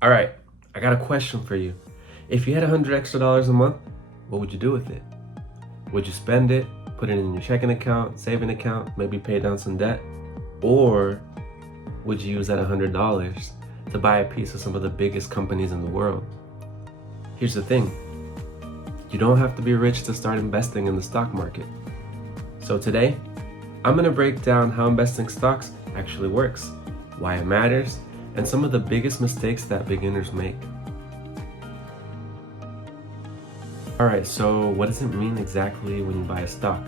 All right, I got a question for you. If you had $100 extra a month, what would you do with it? Would you spend it, put it in your checking account, saving account, maybe pay down some debt? Or would you use that $100 to buy a piece of some of the biggest companies in the world? Here's the thing. You don't have to be rich to start investing in the stock market. So today, I'm gonna break down how investing stocks actually works, why it matters, and some of the biggest mistakes that beginners make. All right, so what does it mean exactly when you buy a stock?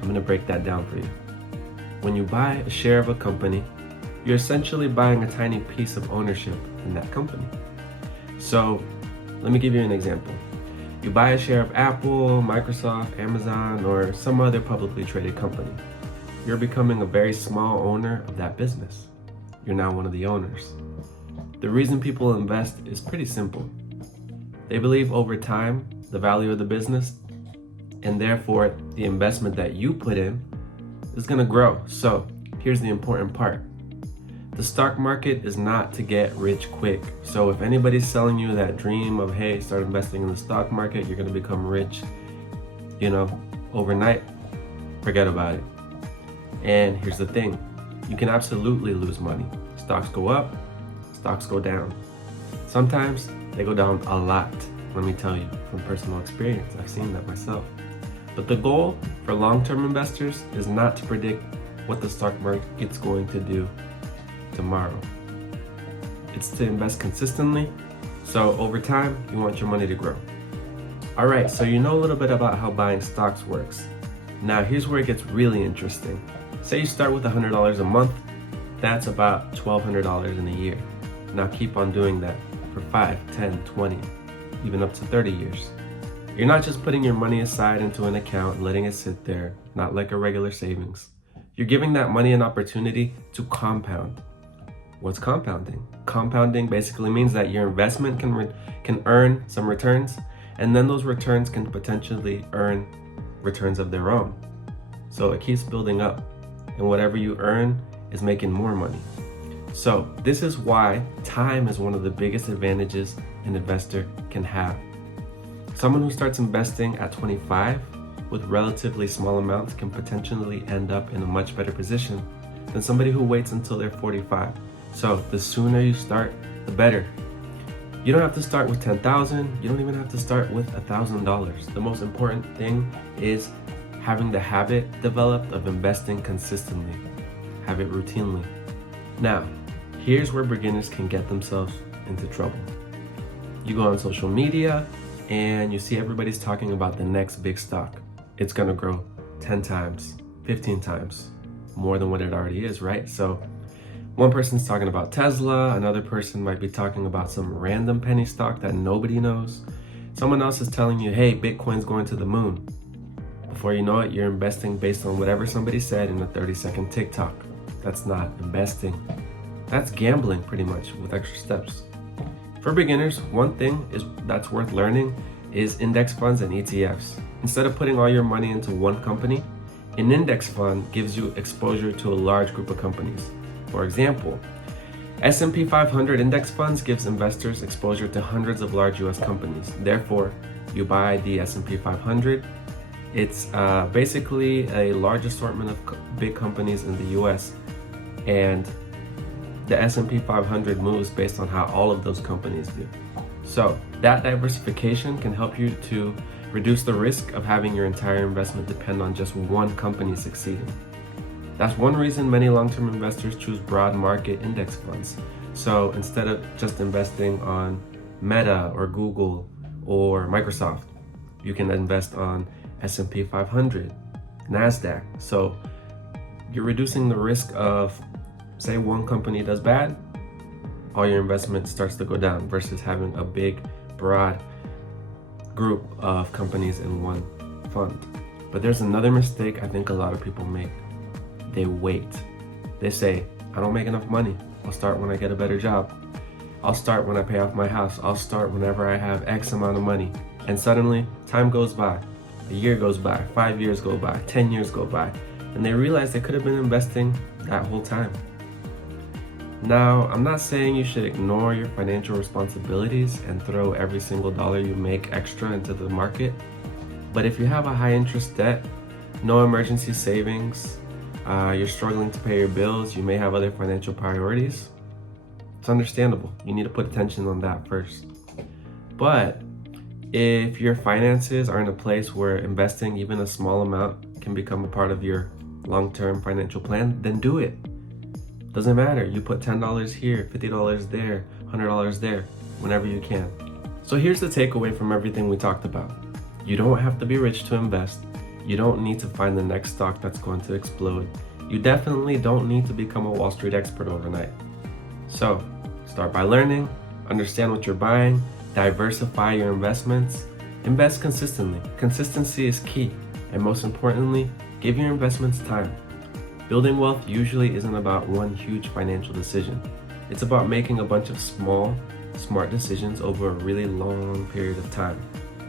I'm gonna break that down for you. When you buy a share of a company, you're essentially buying a tiny piece of ownership in that company. So let me give you an example. You buy a share of Apple, Microsoft, Amazon, or some other publicly traded company. You're becoming a very small owner of that business. You're now one of the owners. The reason people invest is pretty simple. They believe over time, the value of the business, and therefore the investment that you put in is gonna grow. So here's the important part. The stock market is not to get rich quick. So if anybody's selling you that dream of, hey, start investing in the stock market, you're gonna become rich, overnight, forget about it. And here's the thing, you can absolutely lose money. Stocks go up, stocks go down. Sometimes they go down a lot, let me tell you, from personal experience. I've seen that myself. But the goal for long-term investors is not to predict what the stock market's going to do tomorrow. It's to invest consistently, so over time, you want your money to grow. All right, so you know a little bit about how buying stocks works. Now here's where it gets really interesting. Say you start with $100 a month, that's about $1,200 in a year. Now keep on doing that for 5, 10, 20, even up to 30 years. You're not just putting your money aside into an account and letting it sit there, not like a regular savings. You're giving that money an opportunity to compound. What's compounding? Compounding basically means that your investment can earn some returns, and then those returns can potentially earn returns of their own. So it keeps building up, and whatever you earn is making more money. So this is why time is one of the biggest advantages an investor can have. Someone who starts investing at 25 with relatively small amounts can potentially end up in a much better position than somebody who waits until they're 45. So the sooner you start, the better. You don't have to start with 10,000. You don't even have to start with $1,000. The most important thing is having the habit developed of investing consistently. Have it routinely. Now, here's where beginners can get themselves into trouble. You go on social media and you see everybody's talking about the next big stock. It's gonna grow 10 times, 15 times, more than what it already is, right? So one person's talking about Tesla, another person might be talking about some random penny stock that nobody knows. Someone else is telling you, hey, Bitcoin's going to the moon. Before you know it, you're investing based on whatever somebody said in a 30-second TikTok. That's not investing. That's gambling pretty much with extra steps. For beginners, one thing that's worth learning is index funds and ETFs. Instead of putting all your money into one company, an index fund gives you exposure to a large group of companies. For example, S&P 500 index funds gives investors exposure to hundreds of large US companies. Therefore, you buy the S&P 500. It's basically a large assortment of big companies in the US, and the S&P 500 moves based on how all of those companies do. So that diversification can help you to reduce the risk of having your entire investment depend on just one company succeeding. That's one reason many long-term investors choose broad market index funds. So instead of just investing on Meta or Google or Microsoft, you can invest on S&P 500, NASDAQ. So you're reducing the risk of, say one company does bad, all your investment starts to go down versus having a big, broad group of companies in one fund. But there's another mistake I think a lot of people make. They wait. They say, I don't make enough money. I'll start when I get a better job. I'll start when I pay off my house. I'll start whenever I have X amount of money. And suddenly, time goes by. A year goes by, 5 years go by, 10 years go by, and they realize they could have been investing that whole time. Now, I'm not saying you should ignore your financial responsibilities and throw every single dollar you make extra into the market, but if you have a high interest debt, no emergency savings, you're struggling to pay your bills, you may have other financial priorities, it's understandable. You need to put attention on that first. But if your finances are in a place where investing even a small amount can become a part of your long-term financial plan, then do it. Doesn't matter. You put $10 here, $50 there, $100 there, whenever you can. So here's the takeaway from everything we talked about. You don't have to be rich to invest. You don't need to find the next stock that's going to explode. You definitely don't need to become a Wall Street expert overnight. So start by learning, understand what you're buying, diversify your investments, invest consistently. Consistency is key. And most importantly, give your investments time. Building wealth usually isn't about one huge financial decision. It's about making a bunch of small, smart decisions over a really long period of time.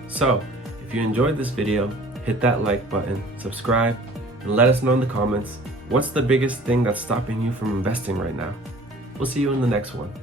So, if you enjoyed this video, hit that like button, subscribe, and let us know in the comments, what's the biggest thing that's stopping you from investing right now? We'll see you in the next one.